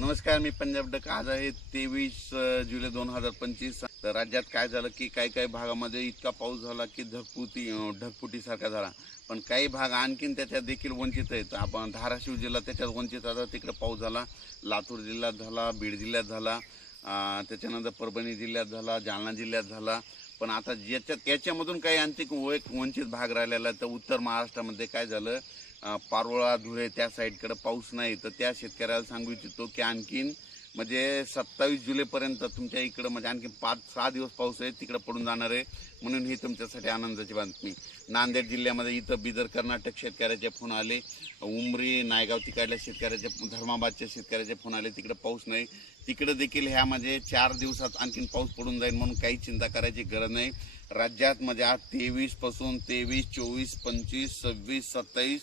नमस्कार मी पंजाब डक आज आहे तेवीस जुलै दोन हजार पंचवीस तर राज्यात काय झालं की काही काही भागामध्ये इतका पाऊस झाला की ढगपुती ढगपुटीसारखा झाला पण काही भाग आणखीन त्याच्यात देखील वंचित आहेत आपण धाराशिव जिल्हा त्याच्यात वंचित आता तिकडे पाऊस झाला लातूर जिल्ह्यात झाला बीड जिल्ह्यात झाला त्याच्यानंतर परभणी जिल्ह्यात झाला जालना जिल्ह्यात झाला पण आता ज्याच्या त्याच्यामधून काही आणखी वंचित भाग राहिलेला तर उत्तर महाराष्ट्रामध्ये काय झालं पारोळा धुळे त्या साईडकडं पाऊस नाही तर त्या शेतकऱ्याला सांगू इच्छितो की आणखीन म्हणजे सत्तावीस जुलैपर्यंत तुमच्या इकडं म्हणजे आणखी पाच सहा दिवस पाऊस आहे तिकडं पडून जाणार आहे म्हणून ही तुमच्यासाठी आनंदाची बातमी नांदेड जिल्ह्यामध्ये इथं बिदर कर्नाटक शेतकऱ्याचे फोन आले उमरी नायगाव तिकडल्या शेतकऱ्याचे धर्माबादच्या शेतकऱ्याचे फोन आले तिकडे पाऊस नाही तिकडं देखील ह्या म्हणजे चार दिवसात आणखीन पाऊस पडून जाईल म्हणून काही चिंता करायची गरज नाही राज्यात म्हणजे आज तेवीसपासून तेवीस चोवीस पंचवीस सव्वीस सत्तावीस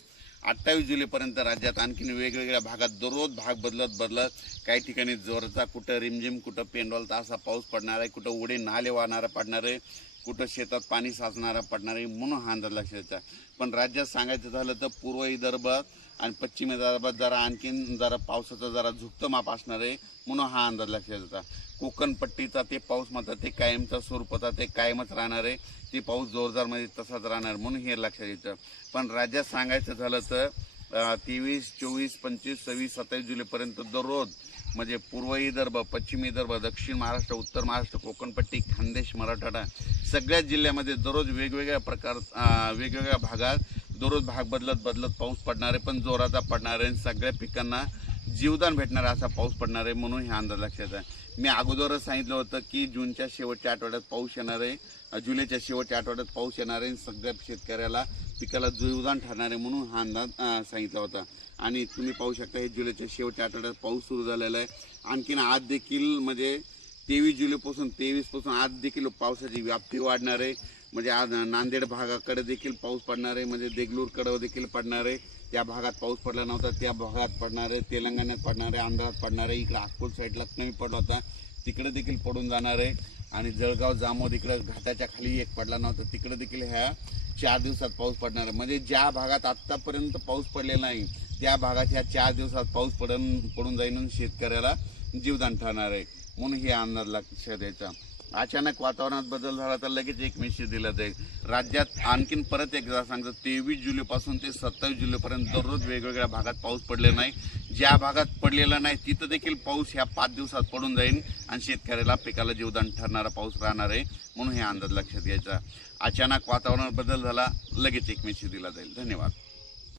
अठ्ठावीस जुलैपर्यंत राज्यात आणखीन वेगवेगळ्या भागात दररोज भाग बदलत बदलत काही ठिकाणी जोरचा कुठं रिमझिम कुठं तर असा पाऊस पडणार आहे कुठं उडे नाले वाहणारा पडणार आहे कुठं शेतात पाणी साचणारा पडणार आहे म्हणून हा अंदाज लक्षात पण राज्यात सांगायचं झालं तर पूर्व विदर्भात आणि पश्चिम विदर्भात जरा आणखीन जरा पावसाचं जरा झुकतं माप असणार आहे म्हणून हा अंदाज लक्षात येतात कोकणपट्टीचा ते पाऊस मात्र ते कायमचा स्वरूपाचा ते कायमच राहणार आहे ते पाऊस जोरदारमध्ये तसाच राहणार म्हणून हे लक्षात येतं पण राज्यात सांगायचं झालं तर तेवीस चोवीस पंचवीस सव्वीस सत्तावीस जुलैपर्यंत दररोज म्हणजे पूर्व विदर्भ पश्चिम विदर्भ दक्षिण महाराष्ट्र उत्तर महाराष्ट्र कोकणपट्टी खानदेश मराठवाडा सगळ्या जिल्ह्यामध्ये दररोज वेगवेगळ्या प्रकार वेगवेगळ्या भागात दररोज भाग बदलत बदलत पाऊस पडणार आहे पण जोराचा पडणार आहे सगळ्या पिकांना जीवदान भेटणार असा पाऊस पडणार आहे म्हणून हा अंदाज लक्षात आहे मी अगोदरच सांगितलं होतं की जूनच्या शेवटच्या आठवड्यात पाऊस येणार आहे जुलैच्या शेवटच्या आठवड्यात पाऊस येणार आहे सगळ्या शेतकऱ्याला पिकाला जीवदान ठरणार आहे म्हणून हा अंदाज सांगितला होता आणि तुम्ही पाहू शकता हे जुलैच्या शेवटच्या आठवड्यात पाऊस सुरू झालेला आहे आणखीन आज देखील म्हणजे तेवीस जुलैपासून तेवीसपासून आज देखील पावसाची व्याप्ती वाढणार आहे म्हणजे आज नांदेड भागाकडे देखील पाऊस पडणार आहे म्हणजे देगलूरकडं देखील पडणार आहे त्या भागात पाऊस पडला नव्हता त्या भागात पडणार आहे तेलंगणात पडणार आहे आंध्रात पडणार आहे इकडं अकोल साईडला कमी पडला होता तिकडे देखील पडून जाणार आहे आणि जळगाव जामोद इकडं घाटाच्या खाली एक पडला नव्हता तिकडे देखील ह्या चार दिवसात पाऊस पडणार आहे म्हणजे ज्या भागात आत्तापर्यंत पाऊस पडलेला नाही त्या भागात ह्या चार दिवसात पाऊस पडून पडून जाईन शेतकऱ्याला जीवदान ठरणार आहे म्हणून हे अंदाज लक्षात द्यायचा अचानक वातावरणात बदल झाला तर लगेच एक मेसेज दिला जाईल राज्यात आणखीन परत एकदा सांगतो तेवीस जुलैपासून ते सत्तावीस जुलैपर्यंत दररोज वेगवेगळ्या भागात पाऊस पडलेला नाही ज्या भागात पडलेला नाही तिथं देखील पाऊस ह्या पाच दिवसात पडून जाईल आणि शेतकऱ्याला पिकाला जीवदान ठरणारा पाऊस राहणार आहे म्हणून हे अंदाज लक्षात घ्यायचा अचानक वातावरणात बदल झाला लगेच एक मेसेज दिला जाईल धन्यवाद